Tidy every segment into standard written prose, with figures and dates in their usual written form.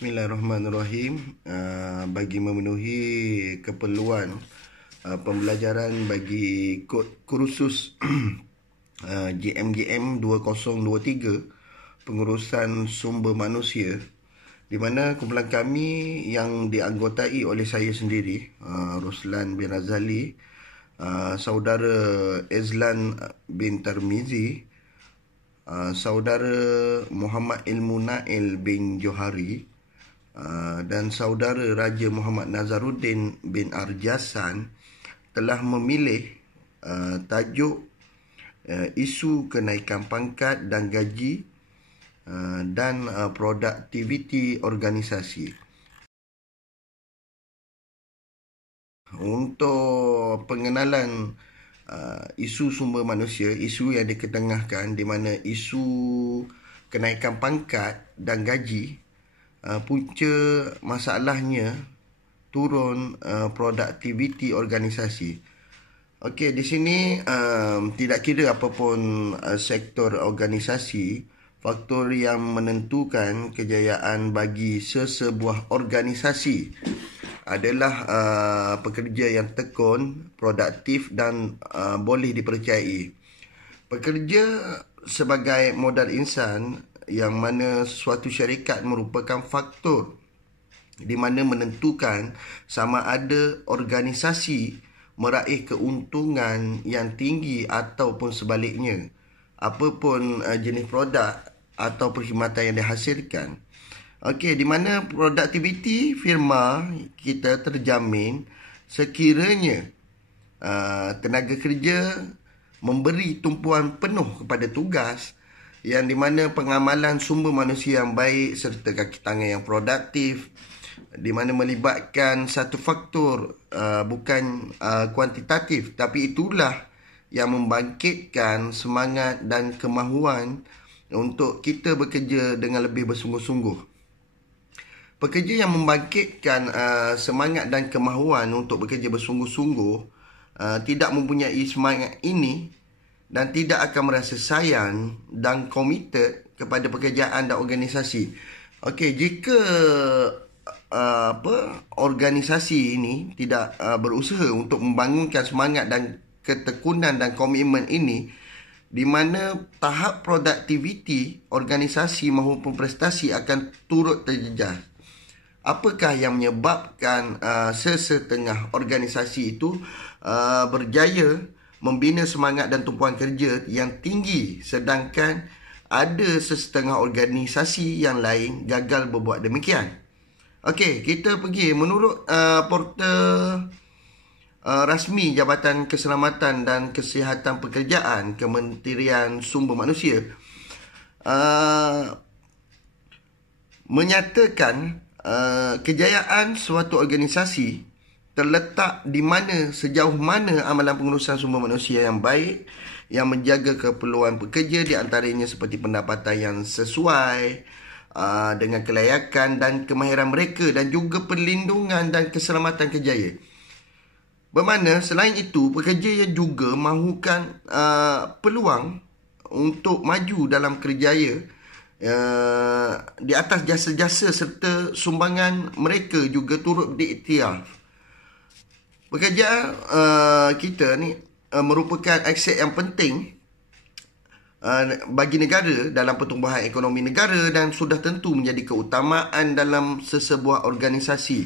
Bismillahirrahmanirrahim. Bagi memenuhi keperluan pembelajaran bagi kursus GMGM 2023 pengurusan sumber manusia, di mana kumpulan kami yang dianggotai oleh saya sendiri, Ruslan bin Razali, saudara Ezlan bin Tarmizi, saudara Muhammad Ilmu Nail bin Johari, dan saudara Raja Muhammad Nazaruddin bin Arjasan telah memilih tajuk isu kenaikan pangkat dan gaji dan produktiviti organisasi. Untuk pengenalan isu sumber manusia, isu yang diketengahkan, di mana isu kenaikan pangkat dan gaji, punca masalahnya turun produktiviti organisasi. Okey, di sini tidak kira apapun sektor organisasi, faktor yang menentukan kejayaan bagi sesebuah organisasi adalah pekerja yang tekun, produktif dan boleh dipercayai. Pekerja sebagai modal insan, yang mana suatu syarikat merupakan faktor di mana menentukan sama ada organisasi meraih keuntungan yang tinggi ataupun sebaliknya, apapun jenis produk atau perkhidmatan yang dihasilkan. Okey, di mana produktiviti firma kita terjamin sekiranya tenaga kerja memberi tumpuan penuh kepada tugas, yang di mana pengamalan sumber manusia yang baik serta kaki tangan yang produktif, di mana melibatkan satu faktor bukan kuantitatif, tapi itulah yang membangkitkan semangat dan kemahuan untuk kita bekerja dengan lebih bersungguh-sungguh. Pekerja yang membangkitkan semangat dan kemahuan untuk bekerja bersungguh-sungguh tidak mempunyai semangat ini dan tidak akan merasa sayang dan komited kepada pekerjaan dan organisasi. Okey, jika organisasi ini tidak berusaha untuk membangunkan semangat dan ketekunan dan komitmen ini, di mana tahap produktiviti organisasi maupun prestasi akan turut terjejas. Apakah yang menyebabkan sesetengah organisasi itu berjaya membina semangat dan tumpuan kerja yang tinggi, sedangkan ada sesetengah organisasi yang lain gagal berbuat demikian? Okey, kita pergi menurut portal rasmi Jabatan Keselamatan dan Kesihatan Pekerjaan Kementerian Sumber Manusia menyatakan kejayaan suatu organisasi terletak di mana sejauh mana amalan pengurusan sumber manusia yang baik yang menjaga keperluan pekerja, di antaranya seperti pendapatan yang sesuai dengan kelayakan dan kemahiran mereka, dan juga perlindungan dan keselamatan kerjaya. Bermakna selain itu, pekerja yang juga mahukan peluang untuk maju dalam kerjaya di atas jasa-jasa serta sumbangan mereka juga turut diiktiraf. Pekerja kita ni merupakan aset yang penting bagi negara dalam pertumbuhan ekonomi negara dan sudah tentu menjadi keutamaan dalam sesebuah organisasi.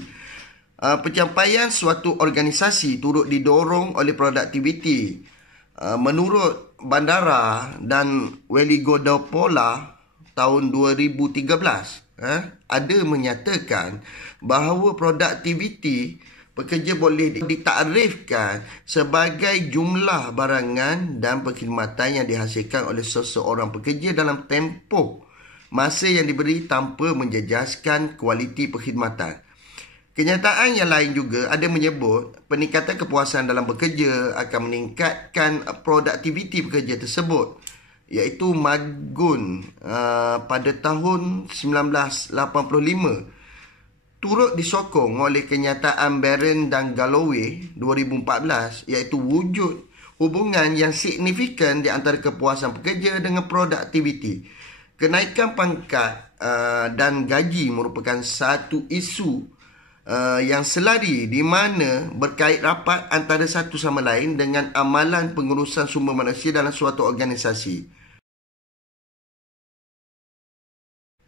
Pencapaian suatu organisasi turut didorong oleh produktiviti. Menurut Bandara dan Weligodopola tahun 2013, ada menyatakan bahawa produktiviti pekerja boleh ditakrifkan sebagai jumlah barangan dan perkhidmatan yang dihasilkan oleh seseorang pekerja dalam tempoh masa yang diberi tanpa menjejaskan kualiti perkhidmatan. Kenyataan yang lain juga ada menyebut peningkatan kepuasan dalam bekerja akan meningkatkan produktiviti pekerja tersebut, iaitu Magun pada tahun 1985 turut disokong oleh kenyataan Barron dan Galloway 2014, iaitu wujud hubungan yang signifikan di antara kepuasan pekerja dengan produktiviti. Kenaikan pangkat dan gaji merupakan satu isu yang selari di mana berkait rapat antara satu sama lain dengan amalan pengurusan sumber manusia dalam suatu organisasi.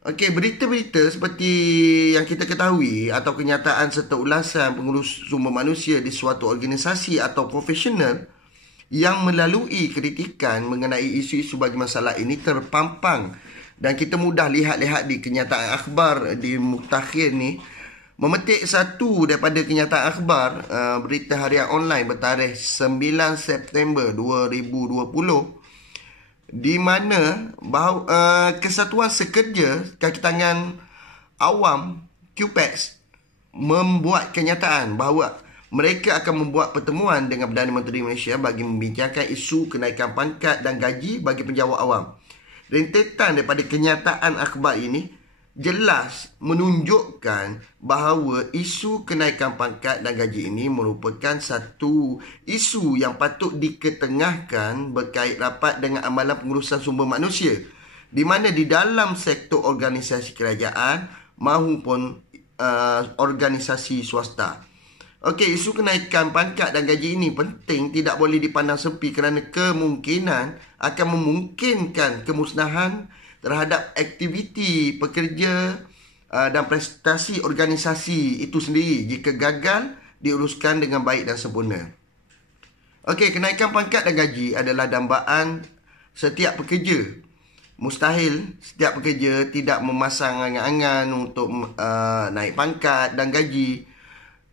Okey, berita-berita seperti yang kita ketahui atau kenyataan serta ulasan pengurus sumber manusia di suatu organisasi atau profesional yang melalui kritikan mengenai isu-isu bagi masalah ini terpampang, dan kita mudah lihat di kenyataan akhbar di Mutakhir ni. Memetik satu daripada kenyataan akhbar berita harian online bertarikh 9 September 2020, di mana Kesatuan Sekerja Kaki Tangan Awam QPEX membuat kenyataan bahawa mereka akan membuat pertemuan dengan Perdana Menteri Malaysia bagi membincangkan isu kenaikan pangkat dan gaji bagi penjawat awam. Rentetan daripada kenyataan akhbar ini jelas menunjukkan bahawa isu kenaikan pangkat dan gaji ini merupakan satu isu yang patut diketengahkan berkait rapat dengan amalan pengurusan sumber manusia, di mana di dalam sektor organisasi kerajaan maupun organisasi swasta. Okey, isu kenaikan pangkat dan gaji ini penting, tidak boleh dipandang sepi kerana kemungkinan akan memungkinkan kemusnahan terhadap aktiviti pekerja dan prestasi organisasi itu sendiri jika gagal diuruskan dengan baik dan sempurna. Okey, kenaikan pangkat dan gaji adalah dambaan setiap pekerja. Mustahil setiap pekerja tidak memasang angan-angan untuk naik pangkat dan gaji.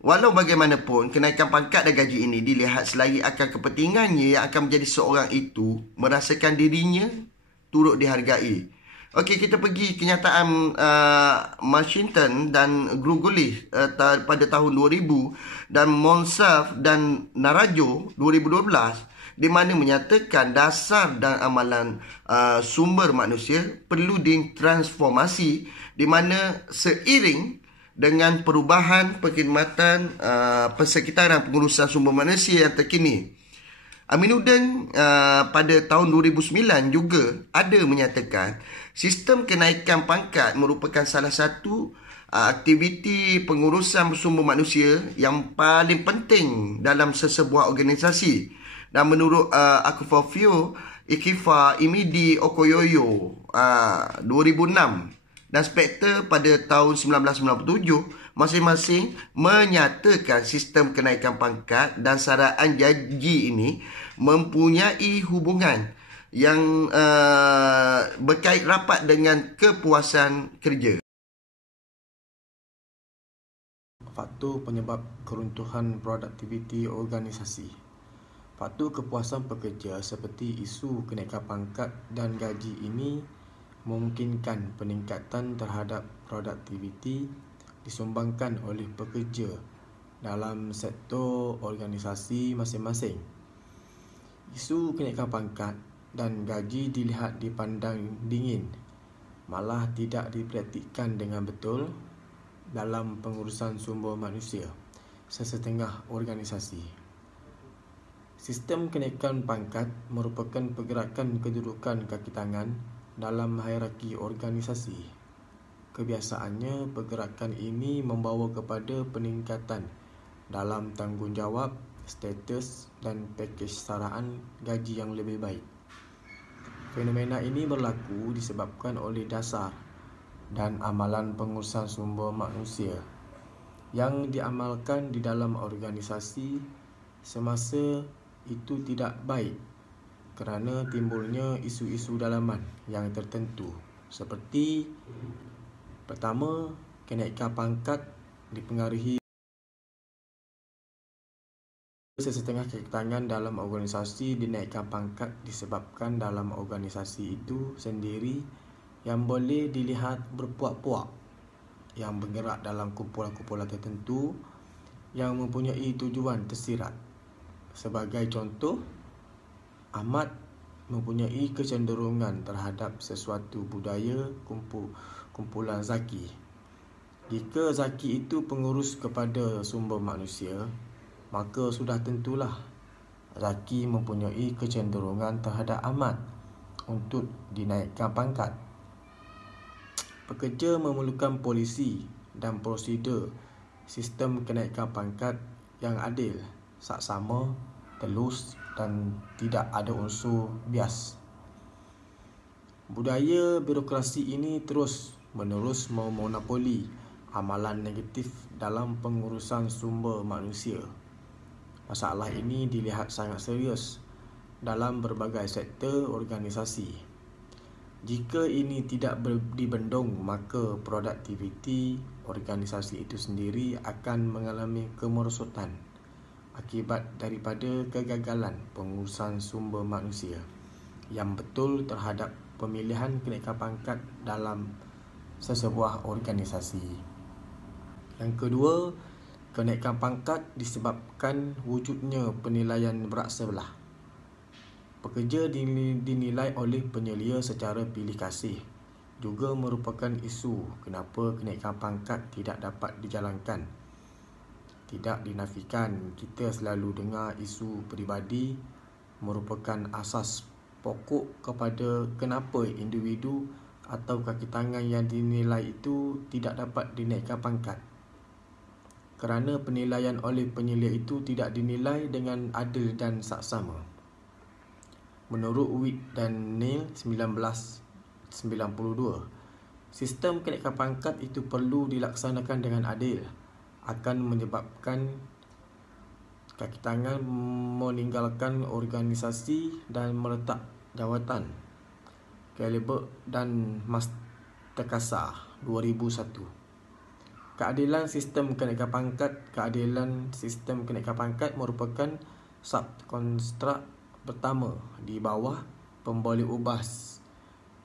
Walau bagaimanapun, kenaikan pangkat dan gaji ini dilihat selagi akan kepentingannya yang akan menjadi seorang itu merasakan dirinya turut dihargai. Okey, kita pergi kenyataan Washington dan Grugulis pada tahun 2000 dan Monsaf dan Narajo 2012, di mana menyatakan dasar dan amalan sumber manusia perlu ditransformasi, di mana seiring dengan perubahan perkhidmatan persekitaran pengurusan sumber manusia yang terkini. Aminuddin pada tahun 2009 juga ada menyatakan sistem kenaikan pangkat merupakan salah satu aktiviti pengurusan sumber manusia yang paling penting dalam sesebuah organisasi. Dan menurut Akufofio Ikifa Imidi Okoyoyo 2006 dan Spectre pada tahun 1997, masing-masing menyatakan sistem kenaikan pangkat dan saraan gaji ini mempunyai hubungan yang berkait rapat dengan kepuasan kerja. Faktor penyebab keruntuhan produktiviti organisasi. Faktor kepuasan pekerja seperti isu kenaikan pangkat dan gaji ini memungkinkan peningkatan terhadap produktiviti disumbangkan oleh pekerja dalam sektor organisasi masing-masing. Isu kenaikan pangkat dan gaji dilihat dipandang dingin, malah tidak dipraktikkan dengan betul dalam pengurusan sumber manusia sesetengah organisasi. Sistem kenaikan pangkat merupakan pergerakan kedudukan kaki tangan dalam hierarki organisasi. Kebiasaannya, pergerakan ini membawa kepada peningkatan dalam tanggungjawab, status dan pakej saraan gaji yang lebih baik. Fenomena ini berlaku disebabkan oleh dasar dan amalan pengurusan sumber manusia yang diamalkan di dalam organisasi semasa itu tidak baik kerana timbulnya isu-isu dalaman yang tertentu seperti: pertama, kenaikan pangkat dipengaruhi sesetengah kekangan dalam organisasi. Dinaikkan pangkat disebabkan dalam organisasi itu sendiri yang boleh dilihat berpuak-puak yang bergerak dalam kumpulan-kumpulan tertentu yang mempunyai tujuan tersirat. Sebagai contoh, Ahmad mempunyai kecenderungan terhadap sesuatu budaya kumpulan Zaki. Jika Zaki itu pengurus kepada sumber manusia, maka sudah tentulah Zaki mempunyai kecenderungan terhadap Ahmad untuk dinaikkan pangkat. Pekerja memerlukan polisi dan prosedur sistem kenaikan pangkat yang adil, saksama, telus dan tidak ada unsur bias. Budaya birokrasi ini terus menerus memonopoli amalan negatif dalam pengurusan sumber manusia. Masalah ini dilihat sangat serius dalam berbagai sektor organisasi. Jika ini tidak dibendung, maka produktiviti organisasi itu sendiri akan mengalami kemerosotan akibat daripada kegagalan pengurusan sumber manusia yang betul terhadap pemilihan kenaikan pangkat dalam sesebuah organisasi. Yang kedua, kenaikan pangkat disebabkan wujudnya penilaian berat sebelah. Pekerja dinilai oleh penyelia secara pilih kasih juga merupakan isu kenapa kenaikan pangkat tidak dapat dijalankan. Tidak dinafikan, kita selalu dengar isu peribadi merupakan asas pokok kepada kenapa individu atau kaki tangan yang dinilai itu tidak dapat dinaikkan pangkat. Kerana penilaian oleh penyelia itu tidak dinilai dengan adil dan saksama. Menurut Witt dan Neil 1992, sistem kenaikan pangkat itu perlu dilaksanakan dengan adil, akan menyebabkan kaki tangan meninggalkan organisasi dan meletak jawatan. Kaliber dan Mastakasa 2001. Keadilan sistem kenaikan pangkat merupakan subkonstrak pertama di bawah pemboleh ubah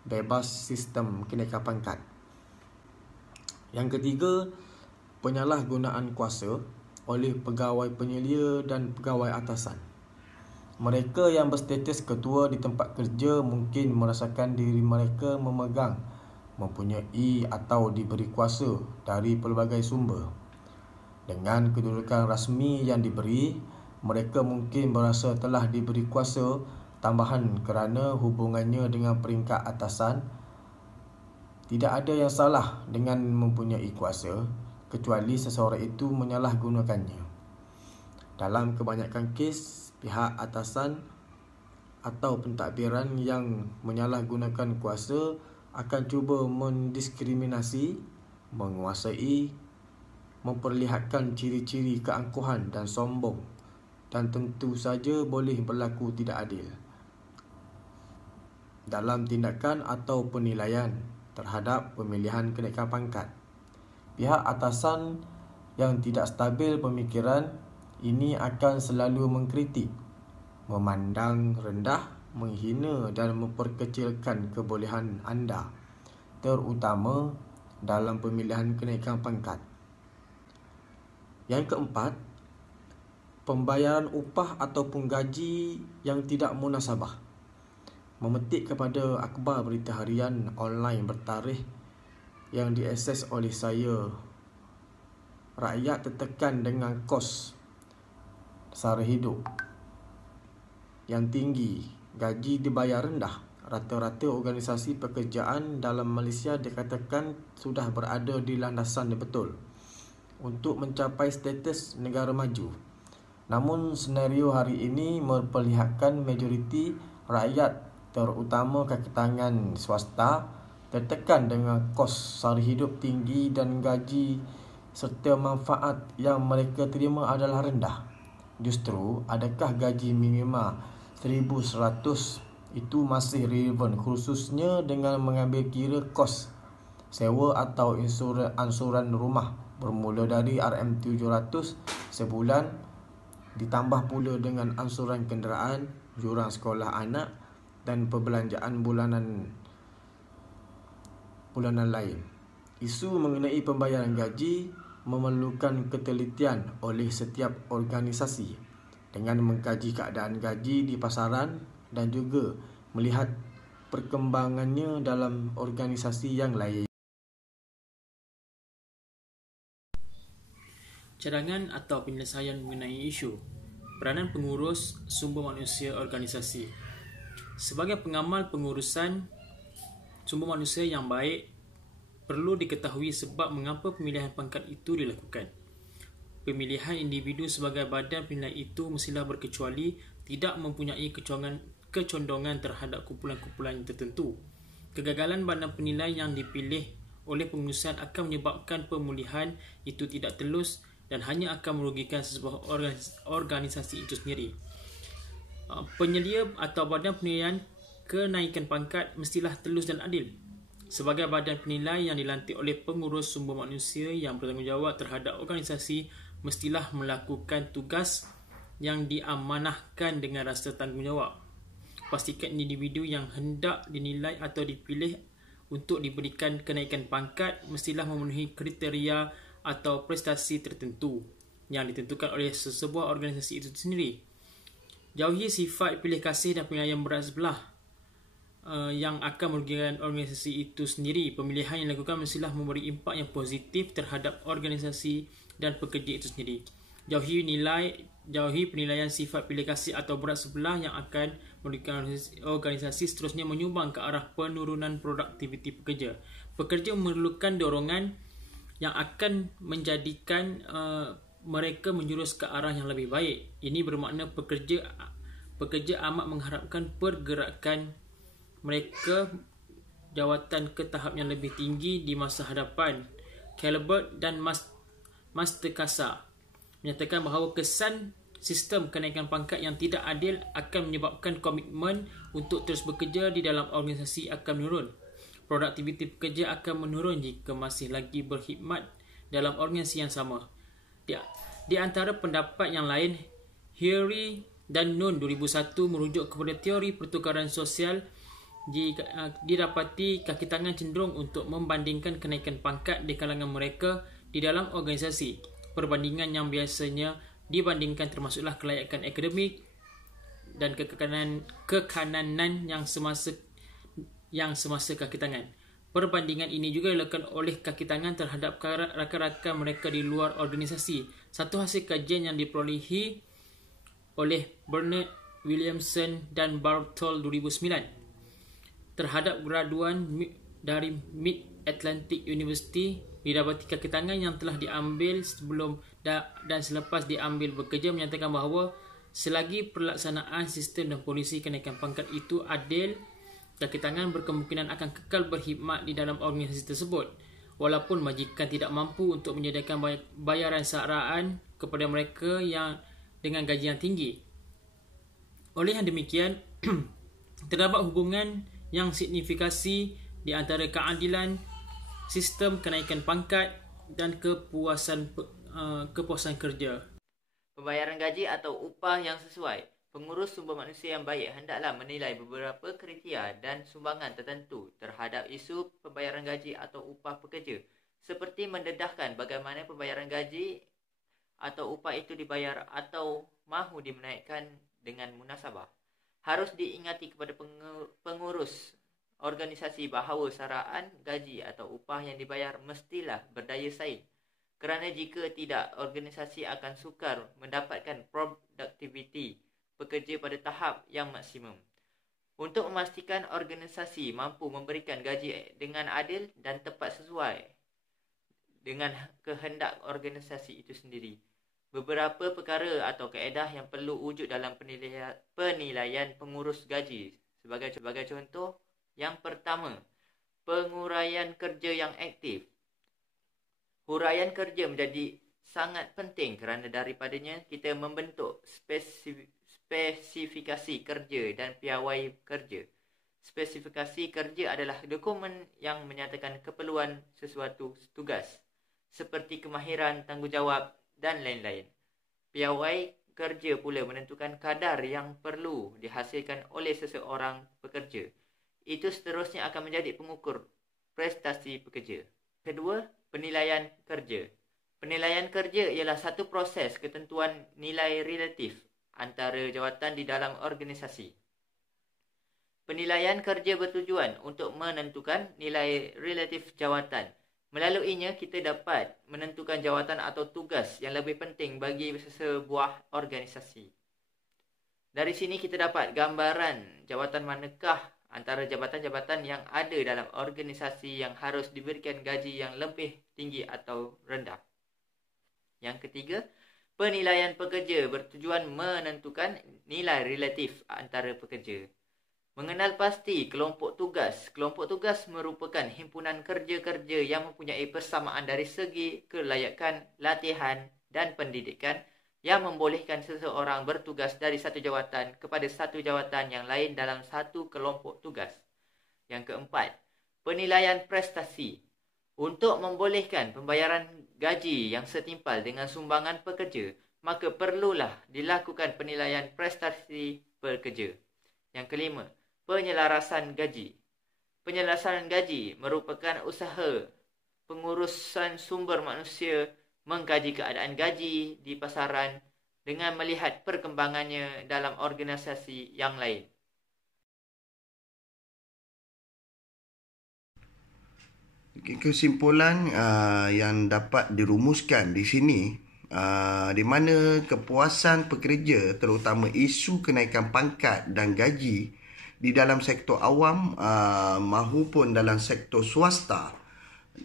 bebas sistem kenaikan pangkat. Yang ketiga, penyalahgunaan kuasa oleh pegawai penyelia dan pegawai atasan. Mereka yang berstatus ketua di tempat kerja mungkin merasakan diri mereka memegang, mempunyai atau diberi kuasa dari pelbagai sumber. Dengan kedudukan rasmi yang diberi, mereka mungkin berasa telah diberi kuasa tambahan kerana hubungannya dengan peringkat atasan. Tidak ada yang salah dengan mempunyai kuasa, kecuali seseorang itu menyalahgunakannya. Dalam kebanyakan kes, pihak atasan atau pentadbiran yang menyalahgunakan kuasa akan cuba mendiskriminasi, menguasai, memperlihatkan ciri-ciri keangkuhan dan sombong, dan tentu saja boleh berlaku tidak adil dalam tindakan atau penilaian terhadap pemilihan kenaikan pangkat. Pihak atasan yang tidak stabil pemikiran ini akan selalu mengkritik, memandang rendah, menghina dan memperkecilkan kebolehan anda, terutama dalam pemilihan kenaikan pangkat. Yang keempat, pembayaran upah ataupun gaji yang tidak munasabah. Memetik kepada akhbar berita harian online bertarikh yang diakses oleh saya, rakyat tertekan dengan kos sara hidup yang tinggi, gaji dibayar rendah. Rata-rata organisasi pekerjaan dalam Malaysia dikatakan sudah berada di landasan yang betul untuk mencapai status negara maju. Namun senario hari ini memperlihatkan majoriti rakyat, terutama kaki tangan swasta, tertekan dengan kos sara hidup tinggi dan gaji serta manfaat yang mereka terima adalah rendah. Justru, adakah gaji minima 1,100 itu masih relevan, khususnya dengan mengambil kira kos sewa atau ansuran rumah bermula dari RM700 sebulan, ditambah pula dengan ansuran kenderaan, jurang sekolah anak dan perbelanjaan bulanan lain. Isu mengenai pembayaran gaji memerlukan ketelitian oleh setiap organisasi dengan mengkaji keadaan gaji di pasaran dan juga melihat perkembangannya dalam organisasi yang lain. Cadangan atau penyelesaian mengenai isu peranan pengurus sumber manusia organisasi. Sebagai pengamal pengurusan sumber manusia yang baik, Perlu diketahui sebab mengapa pemilihan pangkat itu dilakukan. Pemilihan individu sebagai badan penilai itu mestilah berkecuali tidak mempunyai kecondongan terhadap kumpulan-kumpulan tertentu. Kegagalan badan penilai yang dipilih oleh pengurusan akan menyebabkan pemulihan itu tidak telus dan hanya akan merugikan sebuah organisasi itu sendiri. Penyedia atau badan penilaian kenaikan pangkat mestilah telus dan adil. Sebagai badan penilai yang dilantik oleh pengurus sumber manusia yang bertanggungjawab terhadap organisasi, mestilah melakukan tugas yang diamanahkan dengan rasa tanggungjawab. Pastikan individu yang hendak dinilai atau dipilih untuk diberikan kenaikan pangkat mestilah memenuhi kriteria atau prestasi tertentu yang ditentukan oleh sesebuah organisasi itu sendiri. Jauhi sifat pilih kasih dan penilaian berat sebelah yang akan merugikan organisasi itu sendiri. Pemilihan yang dilakukan mestilah memberi impak yang positif terhadap organisasi dan pekerja itu sendiri. Jauhi penilaian sifat pilih kasih atau berat sebelah yang akan merugikan organisasi, seterusnya menyumbang ke arah penurunan produktiviti pekerja. Pekerja memerlukan dorongan yang akan menjadikan mereka menjurus ke arah yang lebih baik. Ini bermakna pekerja amat mengharapkan pergerakan mereka jawatan ke tahap yang lebih tinggi di masa hadapan. Calebert dan Mastercasa menyatakan bahawa kesan sistem kenaikan pangkat yang tidak adil akan menyebabkan komitmen untuk terus bekerja di dalam organisasi akan menurun. Produktiviti pekerja akan menurun jika masih lagi berkhidmat dalam organisasi yang sama. Di antara pendapat yang lain, Heery dan Nun 2001 merujuk kepada teori pertukaran sosial. Didapati kaki tangan cenderung untuk membandingkan kenaikan pangkat di kalangan mereka di dalam organisasi. Perbandingan yang biasanya dibandingkan termasuklah kelayakan akademik dan kekananan yang semasa kaki tangan. Perbandingan ini juga dilakukan oleh kaki tangan terhadap rakan-rakan mereka di luar organisasi. Satu hasil kajian yang diperolehi oleh Bernard Williamson dan Bartol 2009 terhadap graduan dari Mid-Atlantic University, didapati kaki tangan yang telah diambil sebelum dan selepas diambil bekerja menyatakan bahawa selagi pelaksanaan sistem dan polisi kenaikan pangkat itu adil, kaki tangan berkemungkinan akan kekal berkhidmat di dalam organisasi tersebut walaupun majikan tidak mampu untuk menyediakan bayaran saraan kepada mereka yang dengan gaji yang tinggi. Oleh yang demikian, terdapat hubungan yang signifikasi di antara keadilan sistem kenaikan pangkat dan kepuasan kerja. Pembayaran gaji atau upah yang sesuai. Pengurus sumber manusia yang baik hendaklah menilai beberapa kriteria dan sumbangan tertentu terhadap isu pembayaran gaji atau upah pekerja, seperti mendedahkan bagaimana pembayaran gaji atau upah itu dibayar atau mahu dinaikkan dengan munasabah. Harus diingati kepada pengurus organisasi bahawa saraan gaji atau upah yang dibayar mestilah berdaya saing. Kerana jika tidak, organisasi akan sukar mendapatkan produktiviti pekerja pada tahap yang maksimum. Untuk memastikan organisasi mampu memberikan gaji dengan adil dan tepat sesuai dengan kehendak organisasi itu sendiri, beberapa perkara atau kaedah yang perlu wujud dalam penilaian pengurus gaji. Sebagai contoh, yang pertama, penguraian kerja yang aktif. Huraian kerja menjadi sangat penting kerana daripadanya kita membentuk spesifikasi kerja dan piawai kerja. Spesifikasi kerja adalah dokumen yang menyatakan keperluan sesuatu tugas, seperti kemahiran, tanggungjawab dan lain-lain. Piawai kerja pula menentukan kadar yang perlu dihasilkan oleh seseorang pekerja. Itu seterusnya akan menjadi pengukur prestasi pekerja. Kedua, penilaian kerja. Penilaian kerja ialah satu proses ketentuan nilai relatif antara jawatan di dalam organisasi. Penilaian kerja bertujuan untuk menentukan nilai relatif jawatan. Melaluinya, kita dapat menentukan jawatan atau tugas yang lebih penting bagi sebuah organisasi. Dari sini kita dapat gambaran jawatan manakah antara jabatan-jabatan yang ada dalam organisasi yang harus diberikan gaji yang lebih tinggi atau rendah. Yang ketiga, penilaian pekerja bertujuan menentukan nilai relatif antara pekerja. Mengenal pasti kelompok tugas. Kelompok tugas merupakan himpunan kerja-kerja yang mempunyai persamaan dari segi kelayakan, latihan dan pendidikan yang membolehkan seseorang bertugas dari satu jawatan kepada satu jawatan yang lain dalam satu kelompok tugas. Yang keempat, penilaian prestasi. Untuk membolehkan pembayaran gaji yang setimpal dengan sumbangan pekerja, maka perlulah dilakukan penilaian prestasi pekerja. Yang kelima, penyelarasan gaji. Penyelarasan gaji merupakan usaha pengurusan sumber manusia mengkaji keadaan gaji di pasaran dengan melihat perkembangannya dalam organisasi yang lain. Kesimpulan yang dapat dirumuskan di sini, di mana kepuasan pekerja terutama isu kenaikan pangkat dan gaji di dalam sektor awam maupun dalam sektor swasta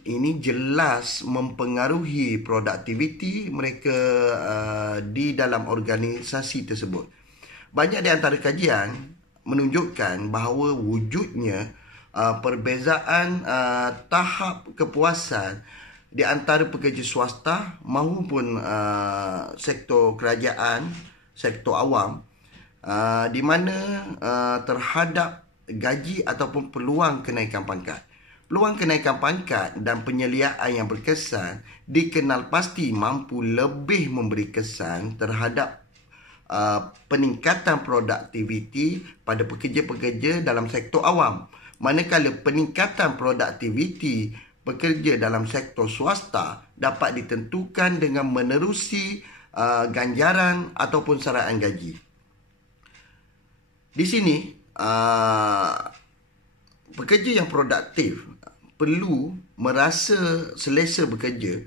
ini jelas mempengaruhi produktiviti mereka di dalam organisasi tersebut. Banyak di antara kajian menunjukkan bahawa wujudnya perbezaan tahap kepuasan di antara pekerja swasta maupun sektor kerajaan, sektor awam, di mana terhadap gaji ataupun peluang kenaikan pangkat. Peluang kenaikan pangkat dan penyeliaan yang berkesan dikenal pasti mampu lebih memberi kesan terhadap peningkatan produktiviti pada pekerja-pekerja dalam sektor awam. Manakala peningkatan produktiviti pekerja dalam sektor swasta dapat ditentukan dengan menerusi ganjaran ataupun saraan gaji. Di sini, pekerja yang produktif perlu merasa selesa bekerja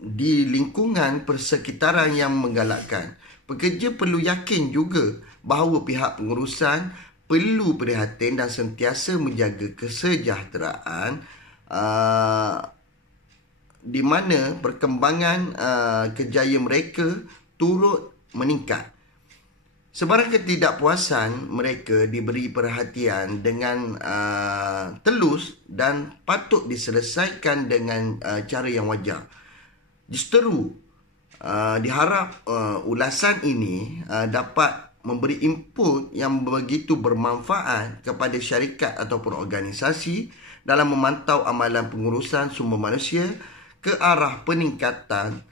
di lingkungan persekitaran yang menggalakkan. Pekerja perlu yakin juga bahawa pihak pengurusan perlu prihatin dan sentiasa menjaga kesejahteraan di mana perkembangan kerjaya mereka turut meningkat. Sebarang ketidakpuasan mereka diberi perhatian dengan telus dan patut diselesaikan dengan cara yang wajar. Justeru diharap ulasan ini dapat memberi input yang begitu bermanfaat kepada syarikat ataupun organisasi dalam memantau amalan pengurusan sumber manusia ke arah peningkatan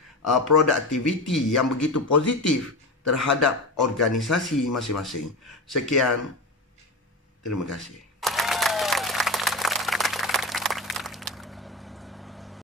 produktiviti yang begitu positif terhadap organisasi masing-masing. Sekian, terima kasih.